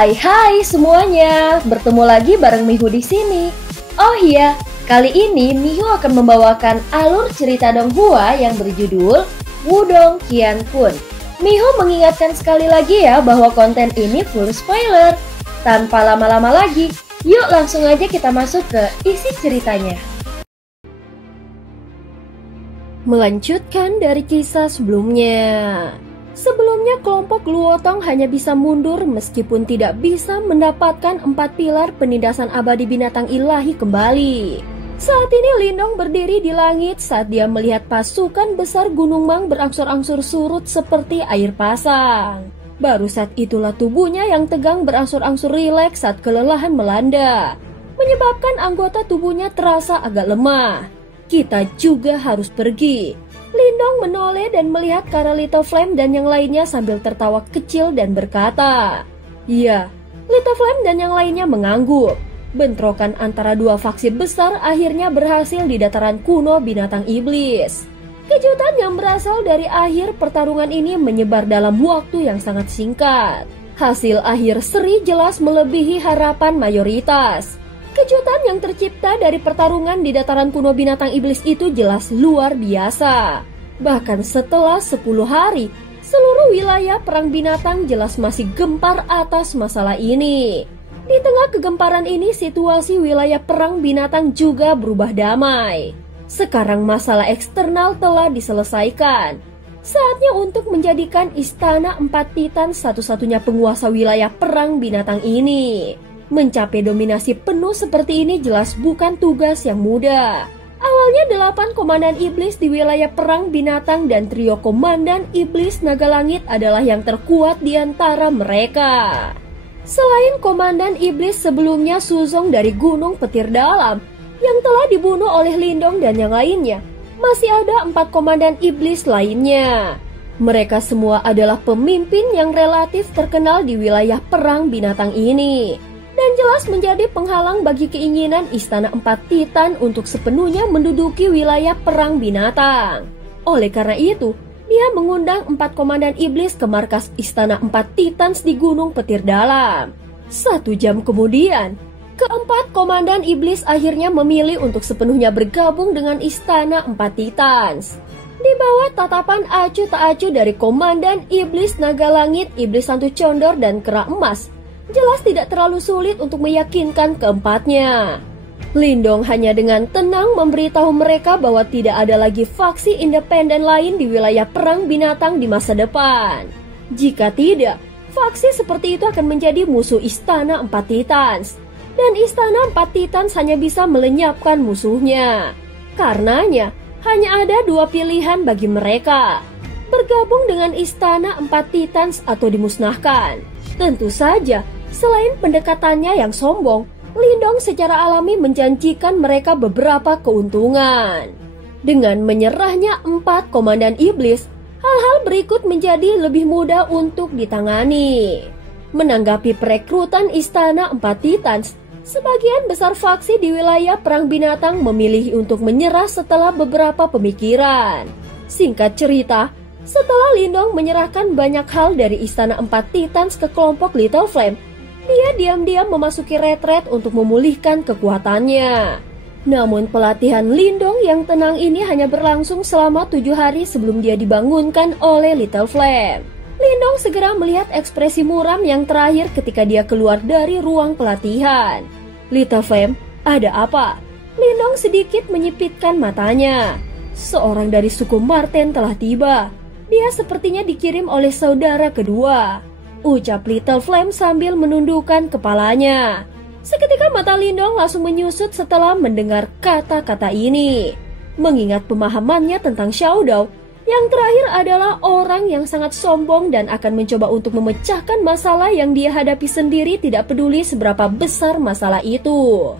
Hai semuanya, bertemu lagi bareng Mihu di sini. Oh iya, kali ini Mihu akan membawakan alur cerita Donghua yang berjudul Wudong Qiankun. Mihu mengingatkan sekali lagi ya bahwa konten ini full spoiler. Tanpa lama-lama lagi, yuk langsung aja kita masuk ke isi ceritanya. Melanjutkan dari kisah sebelumnya. Sebelumnya kelompok Luotong hanya bisa mundur meskipun tidak bisa mendapatkan 4 pilar penindasan abadi binatang ilahi kembali. Saat ini Lindong berdiri di langit saat dia melihat pasukan besar Gunung Mang berangsur-angsur surut seperti air pasang. Baru saat itulah tubuhnya yang tegang berangsur-angsur rileks saat kelelahan melanda, menyebabkan anggota tubuhnya terasa agak lemah. Kita juga harus pergi. Lindong menoleh dan melihat ke arah Little Flame dan yang lainnya sambil tertawa kecil dan berkata, "Iya." Little Flame dan yang lainnya mengangguk. Bentrokan antara dua faksi besar akhirnya berhasil di dataran kuno binatang iblis. Kejutan yang berasal dari akhir pertarungan ini menyebar dalam waktu yang sangat singkat. Hasil akhir seri jelas melebihi harapan mayoritas. Kejutan yang tercipta dari pertarungan di dataran kuno binatang iblis itu jelas luar biasa. Bahkan setelah 10 hari, seluruh wilayah perang binatang jelas masih gempar atas masalah ini. Di tengah kegemparan ini, situasi wilayah perang binatang juga berubah damai. Sekarang masalah eksternal telah diselesaikan. Saatnya untuk menjadikan Istana Empat Titan satu-satunya penguasa wilayah perang binatang ini. Mencapai dominasi penuh seperti ini jelas bukan tugas yang mudah. Awalnya 8 komandan iblis di wilayah perang binatang dan trio komandan iblis naga langit adalah yang terkuat di antara mereka. Selain komandan iblis sebelumnya Suzong dari Gunung Petir Dalam yang telah dibunuh oleh Lindong dan yang lainnya, masih ada 4 komandan iblis lainnya. Mereka semua adalah pemimpin yang relatif terkenal di wilayah perang binatang ini. Dan jelas menjadi penghalang bagi keinginan Istana Empat Titan untuk sepenuhnya menduduki wilayah perang binatang. Oleh karena itu, dia mengundang 4 komandan iblis ke markas Istana Empat Titans di Gunung Petir Dalam. 1 jam kemudian, keempat komandan iblis akhirnya memilih untuk sepenuhnya bergabung dengan Istana Empat Titans. Di bawah tatapan acuh tak acuh dari komandan iblis naga langit, iblis hantu condor, dan kera emas, jelas tidak terlalu sulit untuk meyakinkan keempatnya. Lindong hanya dengan tenang memberitahu mereka bahwa tidak ada lagi faksi independen lain di wilayah perang binatang di masa depan. Jika tidak, faksi seperti itu akan menjadi musuh Istana Empat Titans. Dan Istana Empat Titans hanya bisa melenyapkan musuhnya. Karenanya, hanya ada 2 pilihan bagi mereka. Bergabung dengan Istana Empat Titans atau dimusnahkan. Tentu saja, selain pendekatannya yang sombong, Lindong secara alami menjanjikan mereka beberapa keuntungan. Dengan menyerahnya 4 komandan iblis, hal-hal berikut menjadi lebih mudah untuk ditangani. Menanggapi perekrutan Istana Empat Titans, sebagian besar faksi di wilayah perang binatang memilih untuk menyerah setelah beberapa pemikiran. Singkat cerita, setelah Lindong menyerahkan banyak hal dari Istana Empat Titans ke kelompok Little Flame, dia diam-diam memasuki retret untuk memulihkan kekuatannya. Namun pelatihan Lindong yang tenang ini hanya berlangsung selama 7 hari sebelum dia dibangunkan oleh Little Flame. Lindong segera melihat ekspresi muram yang terakhir ketika dia keluar dari ruang pelatihan. "Little Flame, ada apa?" Lindong sedikit menyipitkan matanya. Seorang dari suku Marten telah tiba. Dia sepertinya dikirim oleh saudara kedua, ucap Little Flame sambil menundukkan kepalanya. Seketika mata Lindong langsung menyusut setelah mendengar kata-kata ini. Mengingat pemahamannya tentang Xiaodao, yang terakhir adalah orang yang sangat sombong dan akan mencoba untuk memecahkan masalah yang dia hadapi sendiri, tidak peduli seberapa besar masalah itu.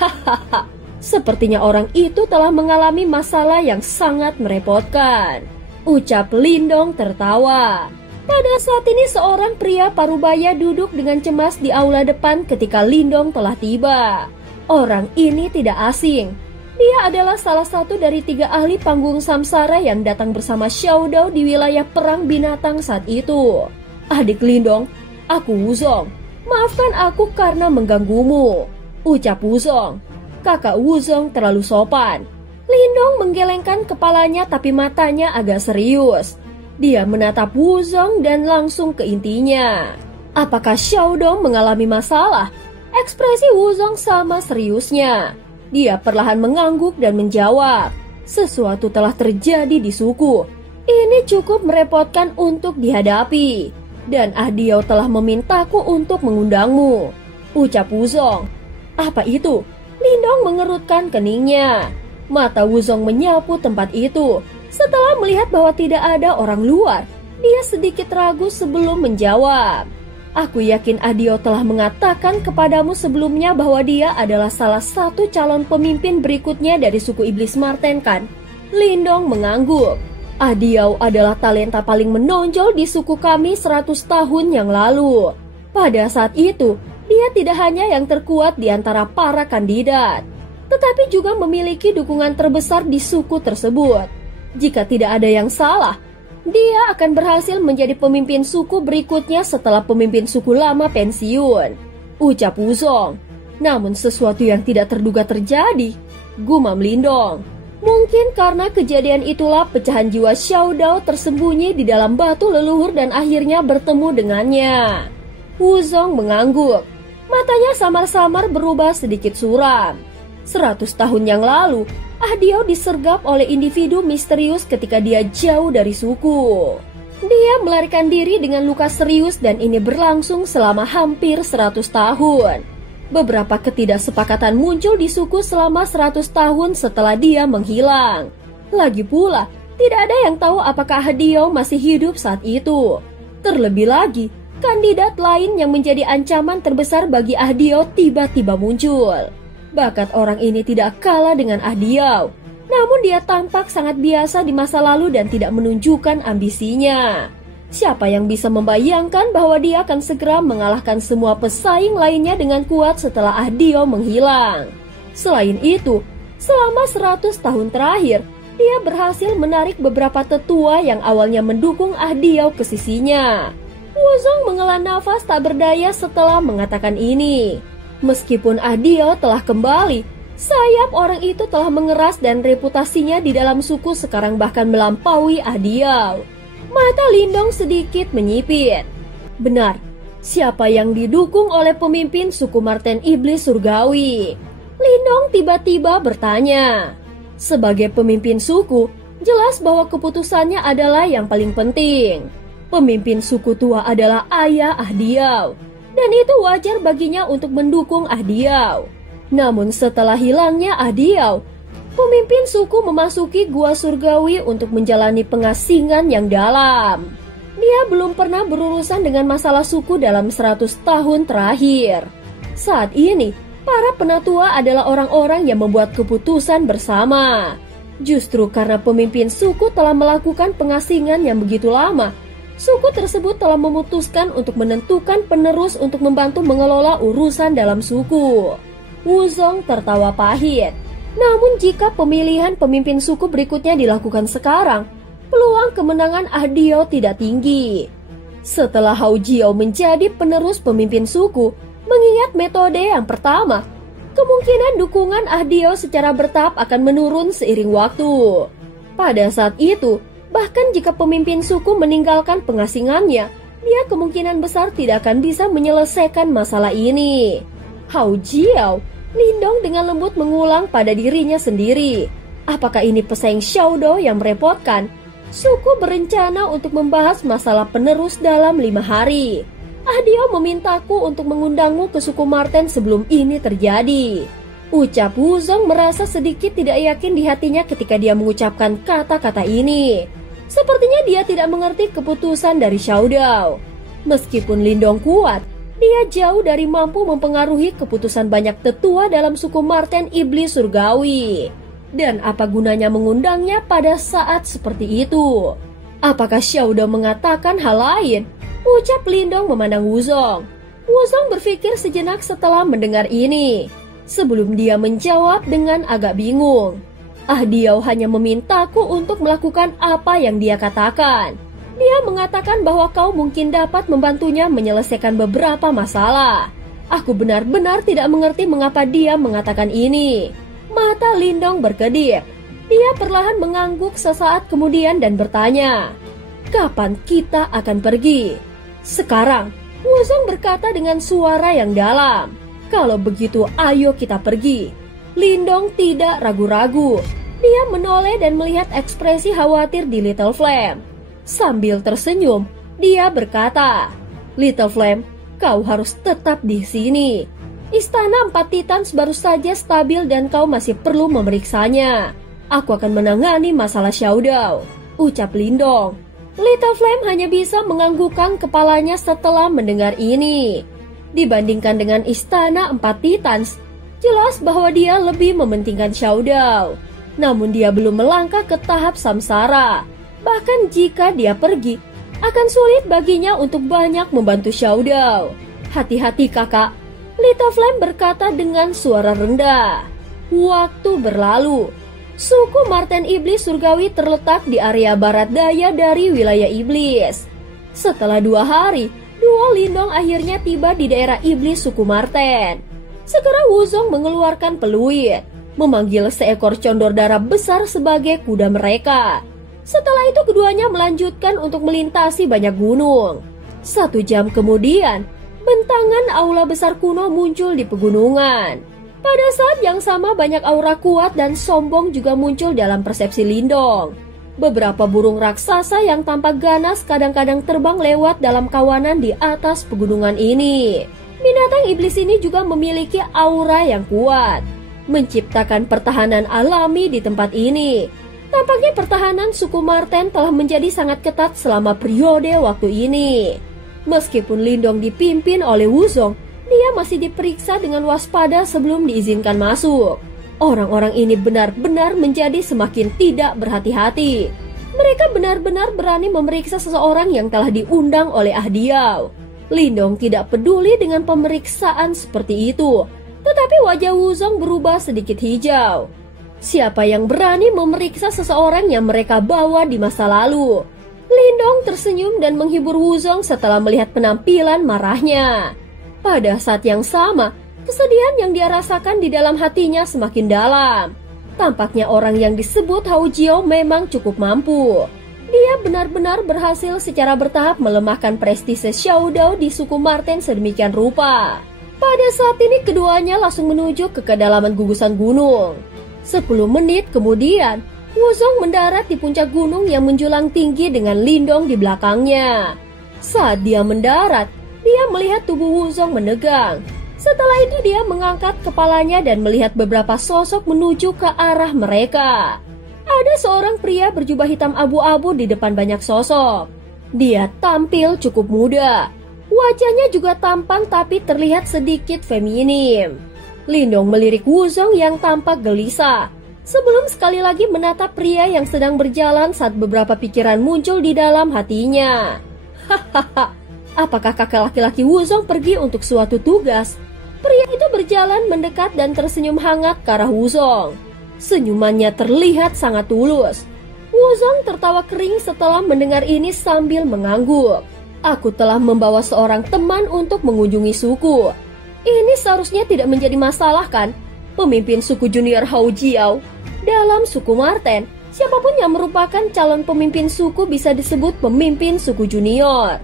Hahaha, sepertinya orang itu telah mengalami masalah yang sangat merepotkan, ucap Lindong tertawa. Pada saat ini seorang pria parubaya duduk dengan cemas di aula depan ketika Lindong telah tiba. Orang ini tidak asing. Dia adalah salah satu dari 3 ahli panggung samsara yang datang bersama Xiaodao di wilayah perang binatang saat itu. "Adik Lindong, aku Wuzong. Maafkan aku karena mengganggumu, ucap Wuzong. Kakak Wuzong terlalu sopan. Lindong menggelengkan kepalanya tapi matanya agak serius. Dia menatap Wuzong dan langsung ke intinya. Apakah Xiaodong mengalami masalah? Ekspresi Wuzong sama seriusnya. Dia perlahan mengangguk dan menjawab, sesuatu telah terjadi di suku. Ini cukup merepotkan untuk dihadapi. Dan Ahdiao telah memintaku untuk mengundangmu, ucap Wuzong. Apa itu? Lindong mengerutkan keningnya. Mata Wuzong menyapu tempat itu. Setelah melihat bahwa tidak ada orang luar, dia sedikit ragu sebelum menjawab. Aku yakin Ahdiao telah mengatakan kepadamu sebelumnya bahwa dia adalah salah satu calon pemimpin berikutnya dari suku Iblis Marten, kan? Lindong mengangguk. Ahdiao adalah talenta paling menonjol di suku kami 100 tahun yang lalu. Pada saat itu, dia tidak hanya yang terkuat di antara para kandidat, tetapi juga memiliki dukungan terbesar di suku tersebut. Jika tidak ada yang salah, dia akan berhasil menjadi pemimpin suku berikutnya setelah pemimpin suku lama pensiun, ucap Wuzong. Namun sesuatu yang tidak terduga terjadi, gumam Lindong. Mungkin karena kejadian itulah pecahan jiwa Xiaodao tersembunyi di dalam batu leluhur dan akhirnya bertemu dengannya. Wuzong mengangguk. Matanya samar-samar berubah sedikit suram. 100 tahun yang lalu, Ahdiao disergap oleh individu misterius ketika dia jauh dari suku. Dia melarikan diri dengan luka serius dan ini berlangsung selama hampir 100 tahun. Beberapa ketidaksepakatan muncul di suku selama 100 tahun setelah dia menghilang. Lagi pula, tidak ada yang tahu apakah Ahdiao masih hidup saat itu. Terlebih lagi, kandidat lain yang menjadi ancaman terbesar bagi Ahdiao tiba-tiba muncul. Bakat orang ini tidak kalah dengan Ahdiao, namun dia tampak sangat biasa di masa lalu dan tidak menunjukkan ambisinya. Siapa yang bisa membayangkan bahwa dia akan segera mengalahkan semua pesaing lainnya dengan kuat setelah Ahdiao menghilang. Selain itu, selama 100 tahun terakhir, dia berhasil menarik beberapa tetua yang awalnya mendukung Ahdiao ke sisinya. Wuzong menghela nafas tak berdaya setelah mengatakan ini. Meskipun Ahdiao telah kembali, sayap orang itu telah mengeras dan reputasinya di dalam suku sekarang bahkan melampaui Ahdiao. Mata Lindong sedikit menyipit. Benar, siapa yang didukung oleh pemimpin suku Marten Iblis Surgawi? Lindong tiba-tiba bertanya. Sebagai pemimpin suku, jelas bahwa keputusannya adalah yang paling penting. Pemimpin suku tua adalah ayah Ahdiao, dan itu wajar baginya untuk mendukung Ahdiao. Namun setelah hilangnya Ahdiao, pemimpin suku memasuki gua surgawi untuk menjalani pengasingan yang dalam. Dia belum pernah berurusan dengan masalah suku dalam 100 tahun terakhir. Saat ini, para penatua adalah orang-orang yang membuat keputusan bersama. Justru karena pemimpin suku telah melakukan pengasingan yang begitu lama, suku tersebut telah memutuskan untuk menentukan penerus untuk membantu mengelola urusan dalam suku. Wuzong tertawa pahit. Namun jika pemilihan pemimpin suku berikutnya dilakukan sekarang, peluang kemenangan Ahdiao tidak tinggi. Setelah Hao Jiao menjadi penerus pemimpin suku, mengingat metode yang pertama, kemungkinan dukungan Ahdiao secara bertahap akan menurun seiring waktu. Pada saat itu, bahkan jika pemimpin suku meninggalkan pengasingannya, dia kemungkinan besar tidak akan bisa menyelesaikan masalah ini. Hao Jiao, Lindong dengan lembut mengulang pada dirinya sendiri. Apakah ini pesaing Xiaodao yang merepotkan? Suku berencana untuk membahas masalah penerus dalam 5 hari. Ahdiao memintaku untuk mengundangmu ke suku Marten sebelum ini terjadi. Ucap Wuzong merasa sedikit tidak yakin di hatinya ketika dia mengucapkan kata-kata ini. Sepertinya dia tidak mengerti keputusan dari Xiaodao. Meskipun Lindong kuat, dia jauh dari mampu mempengaruhi keputusan banyak tetua dalam suku Marten Iblis Surgawi. Dan apa gunanya mengundangnya pada saat seperti itu? Apakah Xiaodao mengatakan hal lain? Ucap Lindong memandang Wuzong. Wuzong berpikir sejenak setelah mendengar ini. Sebelum dia menjawab dengan agak bingung. Ahdiao hanya memintaku untuk melakukan apa yang dia katakan. Dia mengatakan bahwa kau mungkin dapat membantunya menyelesaikan beberapa masalah. Aku benar-benar tidak mengerti mengapa dia mengatakan ini. Mata Lindong berkedip. Dia perlahan mengangguk sesaat kemudian dan bertanya, "Kapan kita akan pergi?" "Sekarang," Wuzong berkata dengan suara yang dalam. "Kalau begitu ayo kita pergi." Lindong tidak ragu-ragu. Dia menoleh dan melihat ekspresi khawatir di Little Flame. Sambil tersenyum, dia berkata, "Little Flame, kau harus tetap di sini. Istana 4 Titans baru saja stabil dan kau masih perlu memeriksanya. Aku akan menangani masalah Xiao Dao," ucap Lindong. Little Flame hanya bisa menganggukkan kepalanya setelah mendengar ini. Dibandingkan dengan Istana 4 Titans, jelas bahwa dia lebih mementingkan Xiao Dao. Namun dia belum melangkah ke tahap samsara. Bahkan jika dia pergi, akan sulit baginya untuk banyak membantu Xiao Dao. "Hati-hati kakak," Little Flame berkata dengan suara rendah. Waktu berlalu. Suku Marten Iblis Surgawi terletak di area barat daya dari wilayah Iblis. Setelah 2 hari, duo Lindong akhirnya tiba di daerah Iblis suku Marten. Segera Wuzong mengeluarkan peluit, memanggil seekor condor darah besar sebagai kuda mereka. Setelah itu keduanya melanjutkan untuk melintasi banyak gunung. 1 jam kemudian, bentangan aula besar kuno muncul di pegunungan. Pada saat yang sama banyak aura kuat dan sombong juga muncul dalam persepsi Lindong. Beberapa burung raksasa yang tampak ganas kadang-kadang terbang lewat dalam kawanan di atas pegunungan ini. Binatang iblis ini juga memiliki aura yang kuat, menciptakan pertahanan alami di tempat ini. Tampaknya pertahanan suku Marten telah menjadi sangat ketat selama periode waktu ini. Meskipun Lindong dipimpin oleh Wuzong, dia masih diperiksa dengan waspada sebelum diizinkan masuk. Orang-orang ini benar-benar menjadi semakin tidak berhati-hati. Mereka benar-benar berani memeriksa seseorang yang telah diundang oleh Ahdiao. Lindong tidak peduli dengan pemeriksaan seperti itu, tetapi wajah Wuzong berubah sedikit hijau. Siapa yang berani memeriksa seseorang yang mereka bawa di masa lalu? Lindong tersenyum dan menghibur Wuzong setelah melihat penampilan marahnya. Pada saat yang sama, kesedihan yang dia rasakan di dalam hatinya semakin dalam. Tampaknya orang yang disebut Hao Jiao memang cukup mampu. Dia benar-benar berhasil secara bertahap melemahkan prestise Xiao Dao di suku Marten sedemikian rupa. Pada saat ini keduanya langsung menuju ke kedalaman gugusan gunung. 10 menit kemudian, Wuzong mendarat di puncak gunung yang menjulang tinggi dengan Lindong di belakangnya. Saat dia mendarat, dia melihat tubuh Wuzong menegang. Setelah itu dia mengangkat kepalanya dan melihat beberapa sosok menuju ke arah mereka. Ada seorang pria berjubah hitam abu-abu di depan banyak sosok. Dia tampil cukup muda. Wajahnya juga tampan tapi terlihat sedikit feminim. Lindong melirik Wuzong yang tampak gelisah, sebelum sekali lagi menatap pria yang sedang berjalan saat beberapa pikiran muncul di dalam hatinya. Hahaha. Apakah kakak laki-laki Wuzong pergi untuk suatu tugas? Pria itu berjalan mendekat dan tersenyum hangat ke arah Wuzong. Senyumannya terlihat sangat tulus. Wuzong tertawa kering setelah mendengar ini sambil mengangguk. "Aku telah membawa seorang teman untuk mengunjungi suku. Ini seharusnya tidak menjadi masalah kan? Pemimpin suku junior Hao Jiao. Dalam suku Marten, siapapun yang merupakan calon pemimpin suku bisa disebut pemimpin suku junior."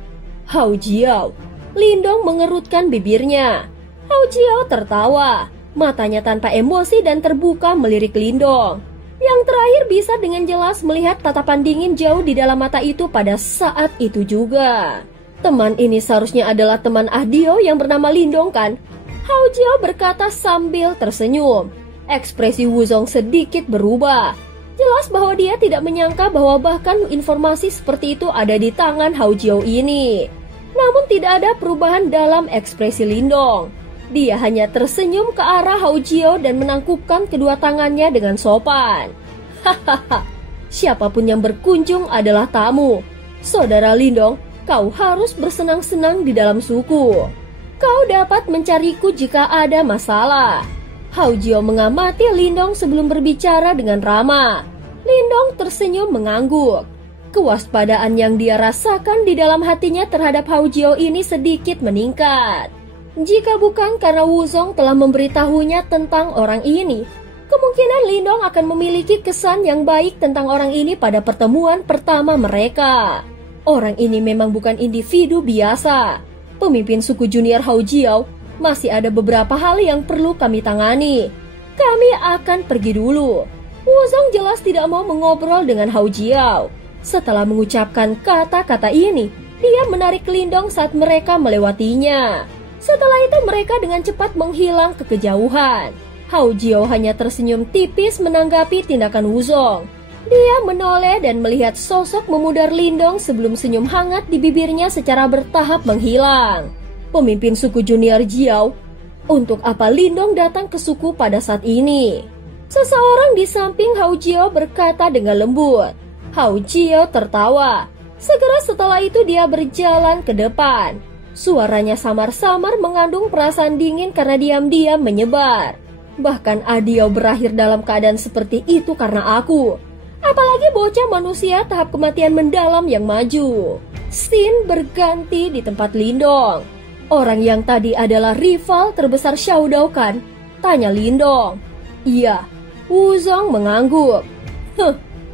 "Hao Jiao." Lindong mengerutkan bibirnya. Hao Jiao tertawa, matanya tanpa emosi dan terbuka melirik Lindong. Yang terakhir bisa dengan jelas melihat tatapan dingin jauh di dalam mata itu pada saat itu juga. Teman ini seharusnya adalah teman Ahdio yang bernama Lindong kan? Hao Jiao berkata sambil tersenyum. Ekspresi Wuzong sedikit berubah. Jelas bahwa dia tidak menyangka bahwa bahkan informasi seperti itu ada di tangan Hao Jiao ini. Namun tidak ada perubahan dalam ekspresi Lindong. Dia hanya tersenyum ke arah Hao Jiao dan menangkupkan kedua tangannya dengan sopan. Hahaha, siapapun yang berkunjung adalah tamu. Saudara Lindong, kau harus bersenang-senang di dalam suku. Kau dapat mencariku jika ada masalah. Hao Jiao mengamati Lindong sebelum berbicara dengan ramah. Lindong tersenyum mengangguk. Kewaspadaan yang dia rasakan di dalam hatinya terhadap Hao Jio ini sedikit meningkat. Jika bukan karena Wuzong telah memberitahunya tentang orang ini, kemungkinan Lindong akan memiliki kesan yang baik tentang orang ini pada pertemuan pertama mereka. Orang ini memang bukan individu biasa. Pemimpin suku junior Hao Jio, masih ada beberapa hal yang perlu kami tangani. Kami akan pergi dulu. Wuzong jelas tidak mau mengobrol dengan Hao Jio. Setelah mengucapkan kata-kata ini, dia menarik Lindong saat mereka melewatinya. Setelah itu mereka dengan cepat menghilang ke kejauhan. Hao Jio hanya tersenyum tipis menanggapi tindakan Wuzong. Dia menoleh dan melihat sosok memudar Lindong sebelum senyum hangat di bibirnya secara bertahap menghilang. Pemimpin suku junior Jiao, untuk apa Lindong datang ke suku pada saat ini? Seseorang di samping Hao Jio berkata dengan lembut. Hao Jio tertawa. Segera setelah itu dia berjalan ke depan. Suaranya samar-samar mengandung perasaan dingin karena diam-diam menyebar. Bahkan Adio berakhir dalam keadaan seperti itu karena aku. Apalagi bocah manusia tahap kematian mendalam yang maju. Scene berganti di tempat Lindong. Orang yang tadi adalah rival terbesar Xiaodao kan? Tanya Lindong. Iya. Wuzong mengangguk.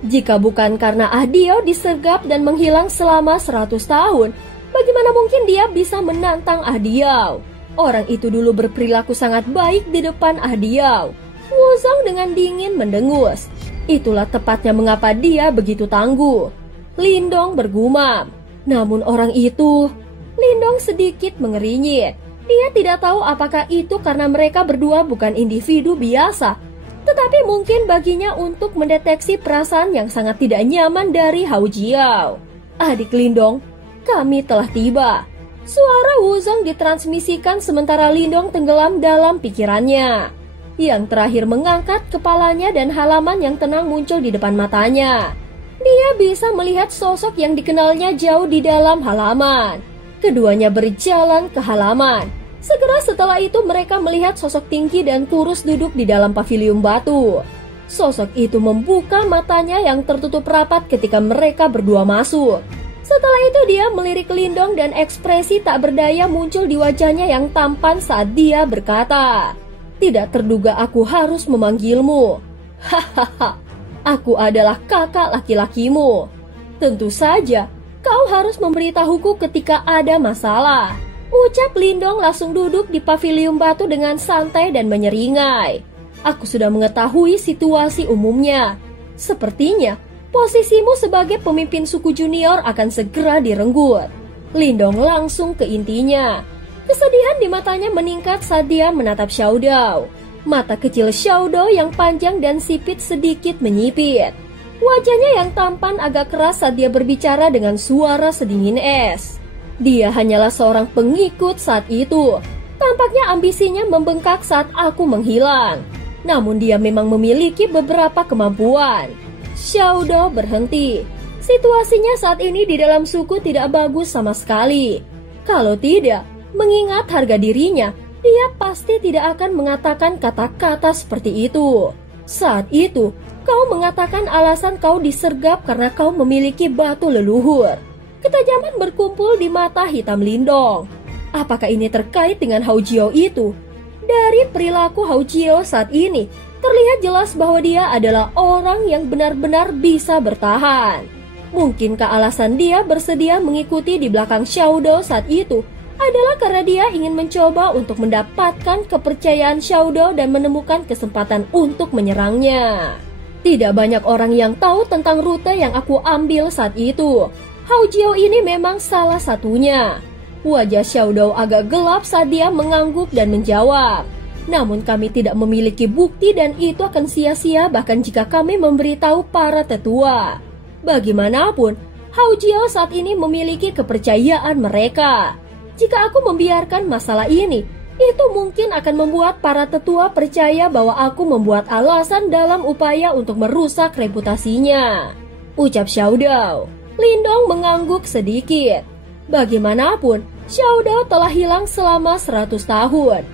Jika bukan karena Adio disergap dan menghilang selama 100 tahun, bagaimana mungkin dia bisa menantang Adio? Orang itu dulu berperilaku sangat baik di depan Adio. Wuzong dengan dingin mendengus. Itulah tepatnya mengapa dia begitu tangguh. Lindong bergumam. Namun orang itu... Lindong sedikit mengerinyit. Dia tidak tahu apakah itu karena mereka berdua bukan individu biasa, tetapi mungkin baginya untuk mendeteksi perasaan yang sangat tidak nyaman dari Hao Jio. Adik Lindong, kami telah tiba. Suara Wuzong ditransmisikan sementara Lindong tenggelam dalam pikirannya. Yang terakhir mengangkat kepalanya dan halaman yang tenang muncul di depan matanya. Dia bisa melihat sosok yang dikenalnya jauh di dalam halaman. Keduanya berjalan ke halaman. Segera setelah itu mereka melihat sosok tinggi dan kurus duduk di dalam paviliun batu. Sosok itu membuka matanya yang tertutup rapat ketika mereka berdua masuk. Setelah itu dia melirik Lindong dan ekspresi tak berdaya muncul di wajahnya yang tampan saat dia berkata, "Tidak terduga aku harus memanggilmu. Hahaha, aku adalah kakak laki-lakimu. Tentu saja, kau harus memberitahuku ketika ada masalah." Ucap Lindong langsung duduk di paviliun batu dengan santai dan menyeringai. Aku sudah mengetahui situasi umumnya. Sepertinya, posisimu sebagai pemimpin suku junior akan segera direnggut. Lindong langsung ke intinya. Kesedihan di matanya meningkat saat dia menatap Xiaodao. Mata kecil Xiaodao yang panjang dan sipit sedikit menyipit. Wajahnya yang tampan agak keras saat dia berbicara dengan suara sedingin es. Dia hanyalah seorang pengikut saat itu. Tampaknya ambisinya membengkak saat aku menghilang. Namun dia memang memiliki beberapa kemampuan. Xiaodao berhenti. Situasinya saat ini di dalam suku tidak bagus sama sekali. Kalau tidak, mengingat harga dirinya, dia pasti tidak akan mengatakan kata-kata seperti itu. Saat itu, kau mengatakan alasan kau disergap karena kau memiliki batu leluhur. Ketajaman berkumpul di mata hitam Lindong. Apakah ini terkait dengan Hao Jio itu? Dari perilaku Hao Jio saat ini, terlihat jelas bahwa dia adalah orang yang benar-benar bisa bertahan. Mungkinkah alasan dia bersedia mengikuti di belakang Xiaodao saat itu adalah karena dia ingin mencoba untuk mendapatkan kepercayaan Xiaodao dan menemukan kesempatan untuk menyerangnya. Tidak banyak orang yang tahu tentang rute yang aku ambil saat itu. Hao Jio ini memang salah satunya. Wajah Xiaodao agak gelap saat dia mengangguk dan menjawab. Namun kami tidak memiliki bukti dan itu akan sia-sia bahkan jika kami memberitahu para tetua. Bagaimanapun, Hao Jio saat ini memiliki kepercayaan mereka. Jika aku membiarkan masalah ini, itu mungkin akan membuat para tetua percaya bahwa aku membuat alasan dalam upaya untuk merusak reputasinya. Ucap Xiaodao. Lindong mengangguk sedikit. Bagaimanapun, Xiaodao telah hilang selama 100 tahun.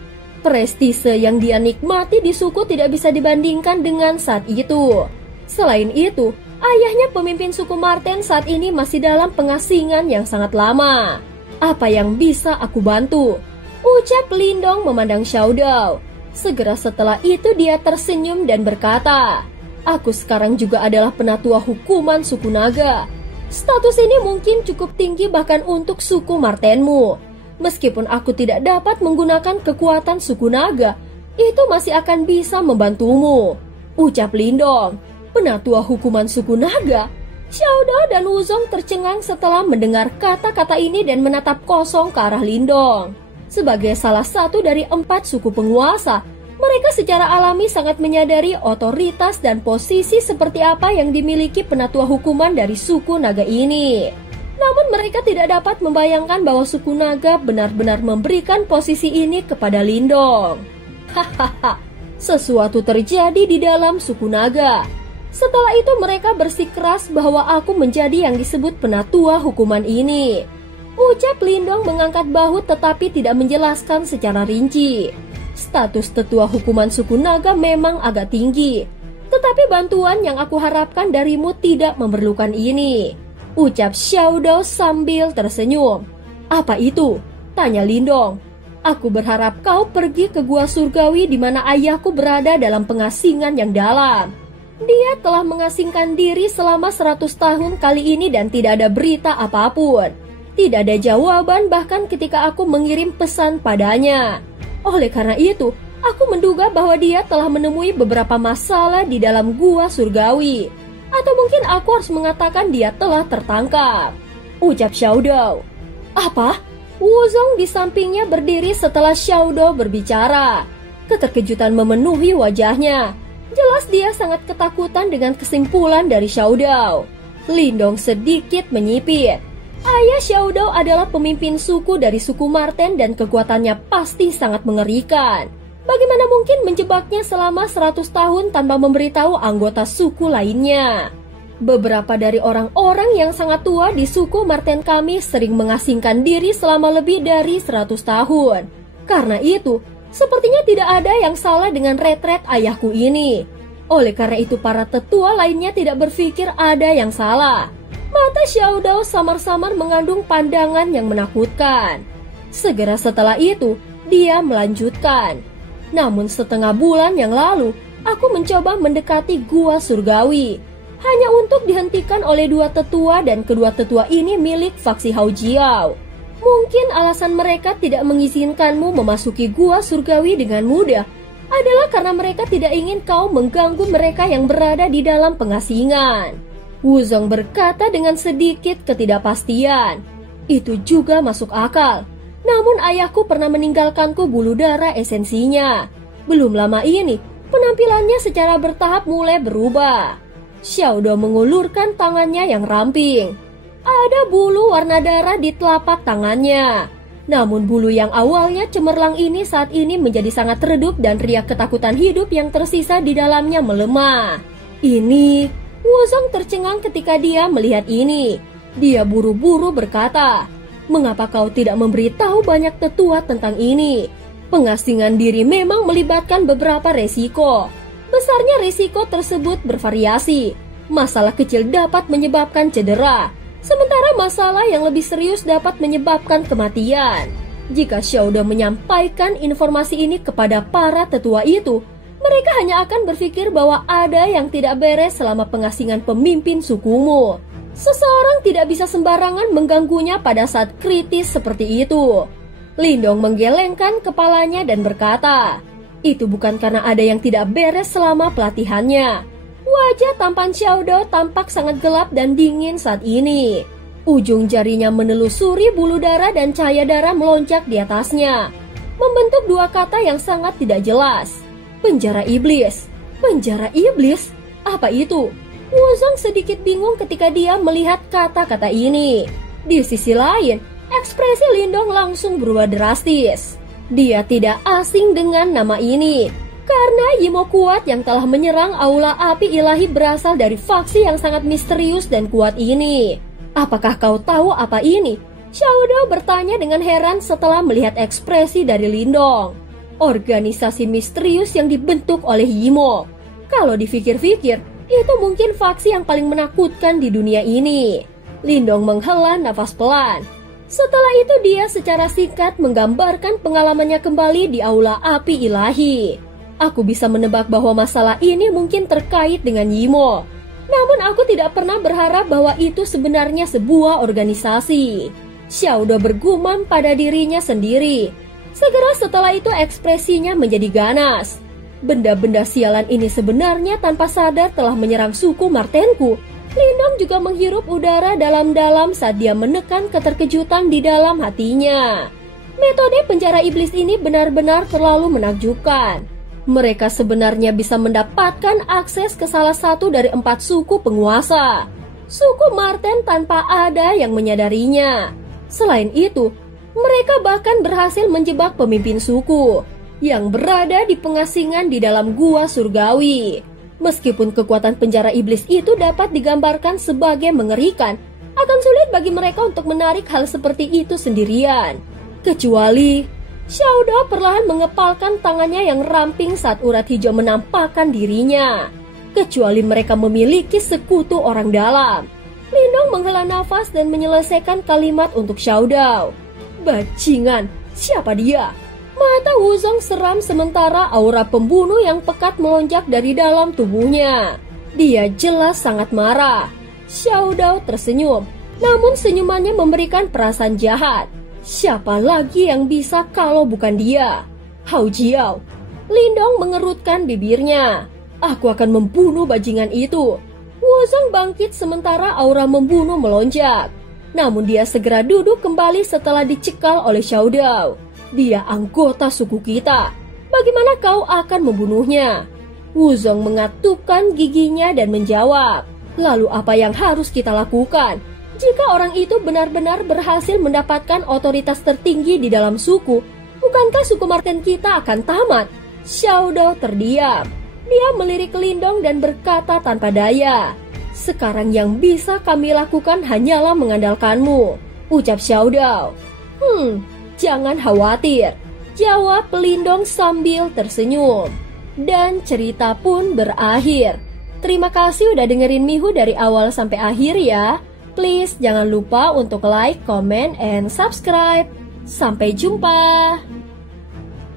Prestise yang dia nikmati di suku tidak bisa dibandingkan dengan saat itu. Selain itu, Ayahnya pemimpin suku Marten saat ini masih dalam pengasingan yang sangat lama. Apa yang bisa aku bantu? Ucap Lindong memandang Xiao Dao. Segera setelah itu dia tersenyum dan berkata, aku sekarang juga adalah penatua hukuman suku naga. Status ini mungkin cukup tinggi bahkan untuk suku Martenmu. Meskipun aku tidak dapat menggunakan kekuatan suku naga, itu masih akan bisa membantumu. Ucap Lindong. Penatua hukuman suku naga? Xiao Dao dan Wuzong tercengang setelah mendengar kata-kata ini dan menatap kosong ke arah Lindong. Sebagai salah satu dari 4 suku penguasa, mereka secara alami sangat menyadari otoritas dan posisi seperti apa yang dimiliki penatua hukuman dari suku naga ini. Namun mereka tidak dapat membayangkan bahwa suku naga benar-benar memberikan posisi ini kepada Lindong. Hahaha, sesuatu terjadi di dalam suku naga. Setelah itu mereka bersikeras bahwa aku menjadi yang disebut penatua hukuman ini. Ucap Lindong mengangkat bahu tetapi tidak menjelaskan secara rinci. Status tetua hukuman suku naga memang agak tinggi. Tetapi bantuan yang aku harapkan darimu tidak memerlukan ini. Ucap Xiao Dao sambil tersenyum. Apa itu? Tanya Lindong. Aku berharap kau pergi ke gua surgawi di mana ayahku berada dalam pengasingan yang dalam. Dia telah mengasingkan diri selama 100 tahun kali ini dan tidak ada berita apapun. Tidak ada jawaban bahkan ketika aku mengirim pesan padanya. Oleh karena itu, aku menduga bahwa dia telah menemui beberapa masalah di dalam gua surgawi. Atau mungkin aku harus mengatakan dia telah tertangkap. Ucap Xiao Dao. Apa? Wuzong di sampingnya berdiri setelah Xiao Dao berbicara. Keterkejutan memenuhi wajahnya. Jelas dia sangat ketakutan dengan kesimpulan dari Xiao Dao. Lindong sedikit menyipit. Ayah Xiao Dao adalah pemimpin suku dari suku Marten dan kekuatannya pasti sangat mengerikan. Bagaimana mungkin menjebaknya selama 100 tahun tanpa memberitahu anggota suku lainnya? Beberapa dari orang-orang yang sangat tua di suku Marten kami sering mengasingkan diri selama lebih dari 100 tahun. Karena itu, sepertinya tidak ada yang salah dengan retret ayahku ini. Oleh karena itu para tetua lainnya tidak berpikir ada yang salah. Mata Xiao Dao samar-samar mengandung pandangan yang menakutkan. Segera setelah itu, dia melanjutkan. Namun setengah bulan yang lalu, aku mencoba mendekati gua surgawi. Hanya untuk dihentikan oleh 2 tetua dan kedua tetua ini milik faksi Hao Jiao. Mungkin alasan mereka tidak mengizinkanmu memasuki gua surgawi dengan mudah adalah karena mereka tidak ingin kau mengganggu mereka yang berada di dalam pengasingan. Wuzong berkata dengan sedikit ketidakpastian. Itu juga masuk akal. Namun ayahku pernah meninggalkanku bulu darah esensinya. Belum lama ini, penampilannya secara bertahap mulai berubah. Xiao Dao mengulurkan tangannya yang ramping. Ada bulu warna darah di telapak tangannya. Namun bulu yang awalnya cemerlang ini saat ini menjadi sangat redup dan riak ketakutan hidup yang tersisa di dalamnya melemah. Ini, Wuzong tercengang ketika dia melihat ini. Dia buru-buru berkata, "Mengapa kau tidak memberitahu banyak tetua tentang ini? Pengasingan diri memang melibatkan beberapa resiko. Besarnya risiko tersebut bervariasi. Masalah kecil dapat menyebabkan cedera. Sementara masalah yang lebih serius dapat menyebabkan kematian. Jika Xiao Dao menyampaikan informasi ini kepada para tetua itu, mereka hanya akan berpikir bahwa ada yang tidak beres selama pengasingan pemimpin sukumu. Seseorang tidak bisa sembarangan mengganggunya pada saat kritis seperti itu." Lindong menggelengkan kepalanya dan berkata, "Itu bukan karena ada yang tidak beres selama pelatihannya." Wajah tampan Xiao Dao tampak sangat gelap dan dingin saat ini. Ujung jarinya menelusuri bulu darah dan cahaya darah melonjak di atasnya, membentuk 2 kata yang sangat tidak jelas. Penjara iblis. Penjara iblis? Apa itu? Wuzong sedikit bingung ketika dia melihat kata-kata ini. Di sisi lain, ekspresi Lindong langsung berubah drastis. Dia tidak asing dengan nama ini. Karena Yimo kuat yang telah menyerang aula api ilahi berasal dari faksi yang sangat misterius dan kuat ini. Apakah kau tahu apa ini? Xiao Dao bertanya dengan heran setelah melihat ekspresi dari Lindong. Organisasi misterius yang dibentuk oleh Yimo. Kalau dipikir-pikir, Itu mungkin faksi yang paling menakutkan di dunia ini. Lindong menghela nafas pelan. Setelah itu dia secara singkat menggambarkan pengalamannya kembali di Aula Api Ilahi. Aku bisa menebak bahwa masalah ini mungkin terkait dengan Yimo. Namun aku tidak pernah berharap bahwa itu sebenarnya sebuah organisasi. Xiaodo bergumam pada dirinya sendiri. Segera setelah itu ekspresinya menjadi ganas. Benda-benda sialan ini sebenarnya tanpa sadar telah menyerang suku Martenku. Lindong juga menghirup udara dalam-dalam saat dia menekan keterkejutan di dalam hatinya. Metode penjara iblis ini benar-benar terlalu menakjubkan. Mereka sebenarnya bisa mendapatkan akses ke salah satu dari 4 suku penguasa. Suku Marten tanpa ada yang menyadarinya. Selain itu, mereka bahkan berhasil menjebak pemimpin suku yang berada di pengasingan di dalam gua surgawi. Meskipun kekuatan penjara iblis itu dapat digambarkan sebagai mengerikan, akan sulit bagi mereka untuk menarik hal seperti itu sendirian. Kecuali Xiaodo perlahan mengepalkan tangannya yang ramping saat urat hijau menampakkan dirinya. Kecuali mereka memiliki sekutu orang dalam. Lindong menghela nafas dan menyelesaikan kalimat untuk Xiaodo. Bajingan, siapa dia? Mata Wuzong seram sementara aura pembunuh yang pekat melonjak dari dalam tubuhnya. Dia jelas sangat marah. Xiaodo tersenyum, namun senyumannya memberikan perasaan jahat. Siapa lagi yang bisa kalau bukan dia? Hao Jiao. Lindong mengerutkan bibirnya. Aku akan membunuh bajingan itu. Wuzong bangkit sementara aura membunuh melonjak. Namun dia segera duduk kembali setelah dicekal oleh Xiaodo. Dia anggota suku kita. Bagaimana kau akan membunuhnya? Wuzong mengatupkan giginya dan menjawab. Lalu apa yang harus kita lakukan? Jika orang itu benar-benar berhasil mendapatkan otoritas tertinggi di dalam suku, bukankah suku Marten kita akan tamat? Xiaodo terdiam. Dia melirik Lindong dan berkata tanpa daya. Sekarang yang bisa kami lakukan hanyalah mengandalkanmu, ucap Xiaodo. Jangan khawatir, jawab Lindong sambil tersenyum. Dan cerita pun berakhir. Terima kasih udah dengerin Mihu dari awal sampai akhir ya. Please jangan lupa untuk like, comment, and subscribe. Sampai jumpa.